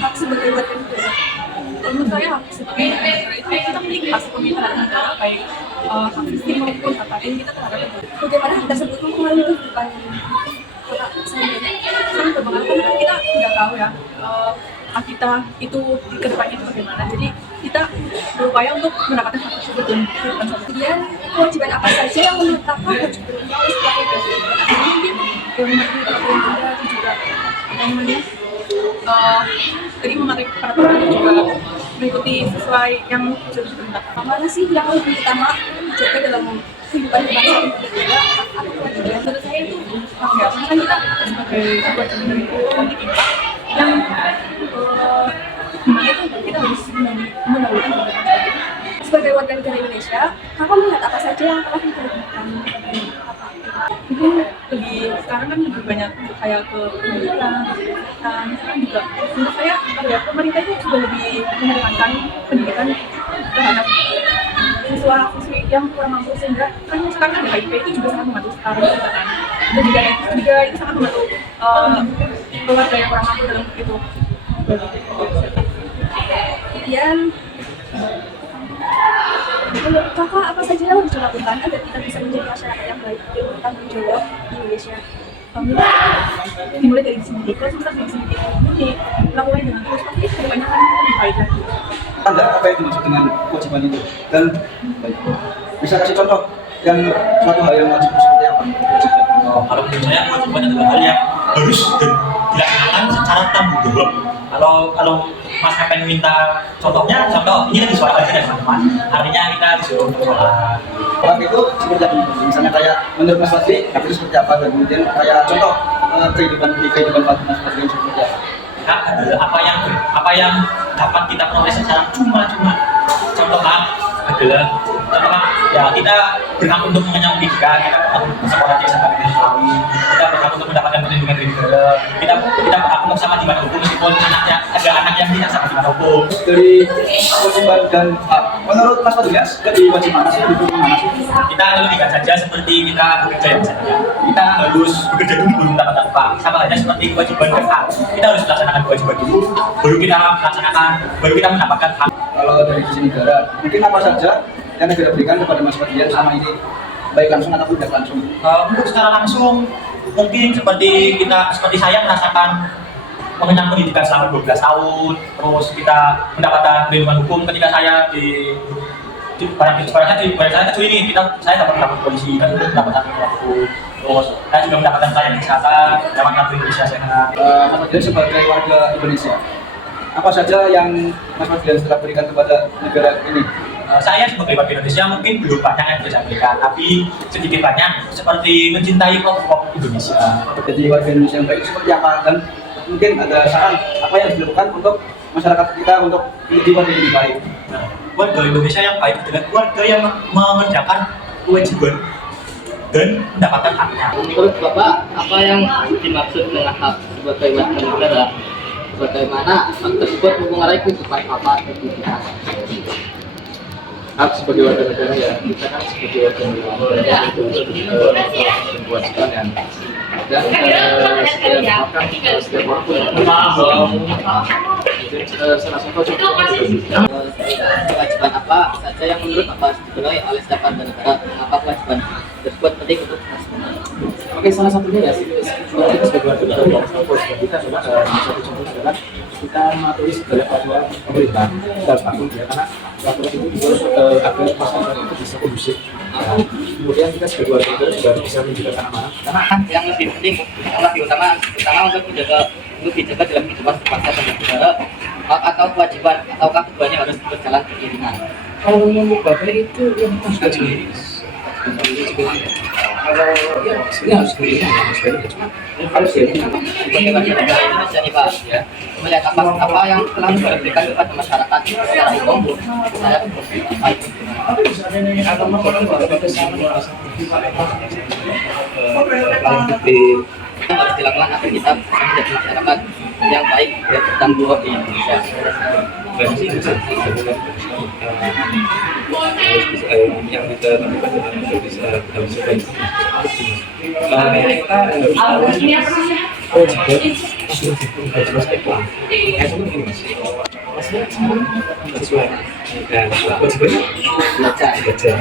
hak sebagai warga negara. Kalau menurut saya hak sebagai warga negara itu kita memiliki hak sepenuhnya terhadap negara, baik hak sistem maupun hak adil kita terhadap negara. Bagaimana hak tersebut mempengaruhi kehidupan anak sehari-hari sangat berpengaruh karena kita tidak tahu ya hak kita itu di kedepannya itu bagaimana. Jadi kita berupaya untuk mendapatkan hak tersebut dan kehidupan saja. Kemudian kewajiban apa saja yang menurut kakak harus dipenuhi oleh setiap individu? Mungkin yang mengerti peraturan ada itu juga apa namanya tadi mematuhi peraturan dan juga mengikuti sesuai yang sudah diperintah. Mana sih yang lebih utama dijaga dalam kehidupan berbangsa dan bernegara atau kewajiban? Menurut saya itu ya, karena kita sebagai warga negara itu memiliki hak yang dimana itu kita harus mendahulukan kepentingan. Sebagai warga negara Indonesia, kakak melihat apa saja yang telah diperlukan? Mungkin lebih sekarang kan lebih banyak kayak ke pendidikan, kesehatan, sekarang juga menurut saya pemerintah itu sudah lebih menekankan pendidikan terhadap siswa-siswi yang kurang mampu, sehingga kan sekarang ada HIV itu juga sangat membantu sekarang kan, dan juga itu sangat membantu keluarga yang kurang mampu dalam itu. Kemudian menurut kakak apa saja yang harus dilakukan agar kita bisa menjadi masyarakat yang baik dan bertanggung jawab di Indonesia? Kami dimulai dari sini, kalau kita dari sini dilakukan dengan terus pasti kedepannya akan lebih baik lagi. Anda apa yang dimaksud dengan kewajiban itu? Dan bisa kasih contoh yang suatu hal yang wajib seperti apa? Kalau menurut saya kewajiban adalah hal yang harus dan dilaksanakan secara tanggung jawab. Kalau Mas Kepen minta contohnya, contoh ini lagi sholat aja ya teman-teman. Artinya kita disuruh untuk sholat. Sholat itu seperti apa? Misalnya kayak menurut Mas Fadli, itu seperti apa? Dan kemudian kayak contoh kehidupan Mas Fadli seperti apa? Adalah apa yang dapat kita peroleh secara cuma-cuma. Contoh adalah ya kita berhak untuk mengenyam pendidikan, kita berhak untuk sekolah di SMA Negeri Sulawi, kita berhak untuk mendapatkan perlindungan dari negara, kita berhak untuk sama di mana hukum meskipun ada anak yang tidak sama di mana hukum. Dari kewajiban dan hak, menurut Mas Fadli dari wajib mana sih? Kita logika saja seperti kita bekerja ya misalnya. Kita harus bekerja dulu baru mendapatkan upah. Sama halnya seperti kewajiban dan hak. Kita harus melaksanakan kewajiban dulu, baru kita mendapatkan hak. Kalau dari sisi negara, mungkin apa saja yang negara berikan kepada Mas Fadli sama ini, baik langsung ataupun tidak langsung? Untuk secara langsung mungkin seperti saya merasakan mengenyam pendidikan selama 12 tahun, terus kita mendapatkan perlindungan hukum ketika saya di saya kecil ini saya dapat melakukan polisi dan mendapatkan hukum, terus saya juga mendapatkan pelayanan kesehatan, mendapatkan Indonesia sehat. Mas Fadli sebagai warga Indonesia, apa saja yang Mas Fadli telah berikan kepada negara ini? Saya sebagai warga Indonesia mungkin belum banyak yang bisa berikan, tapi sedikit banyak seperti mencintai kelompok Indonesia. Jadi warga Indonesia yang baik seperti apa, dan mungkin ada saran apa yang dilakukan untuk masyarakat kita untuk menjadi warga yang lebih baik? Warga Indonesia yang baik adalah warga yang mengerjakan kewajiban dan mendapatkan haknya. Menurut Bapak, apa yang dimaksud dengan hak sebagai warga negara? Bagaimana hak tersebut mempengaruhi kehidupan Bapak dan kita? Hak sebagai warga negara ya, kita kan sebagai warga negara itu kewajiban yang dan setiap orang punya salah satu contohnya Kewajiban apa saja yang menurut Bapak harus dipenuhi oleh setiap warga negara? Apa kewajiban tersebut penting untuk Mas? Oke, salah satunya ya kita sebagai warga negara kewajiban kita adalah satu contoh adalah kita mematuhi segala peraturan pemerintah. Kita harus patuh ya, karena peraturan itu harus agar masyarakat itu bisa kondusif. Kemudian kita sebagai warga negara juga bisa menjaga keamanan, karena Kan yang lebih penting, yang lebih utama untuk dijaga dalam kehidupan berbangsa dan bernegara, hak atau kewajiban ataukah keduanya harus berjalan beriringan? kalau menurut Bapak itu yang harus jenis. Kalau ya sebenarnya harus beriringan, harus beriringan. Sebagai warga negara Indonesia nih Pak, ya, melihat apa yang telah diberikan kepada masyarakat secara hukum, saya baik. Yang harus dilakukan agar kita menjadi masyarakat yang baik dan bertanggung jawab di Indonesia. Yang kita lakukan untuk bisa harus baik. Kita harus tahu kewajiban Kayak contoh begini mas, masnya sekarang sesuai dan kewajibannya belajar.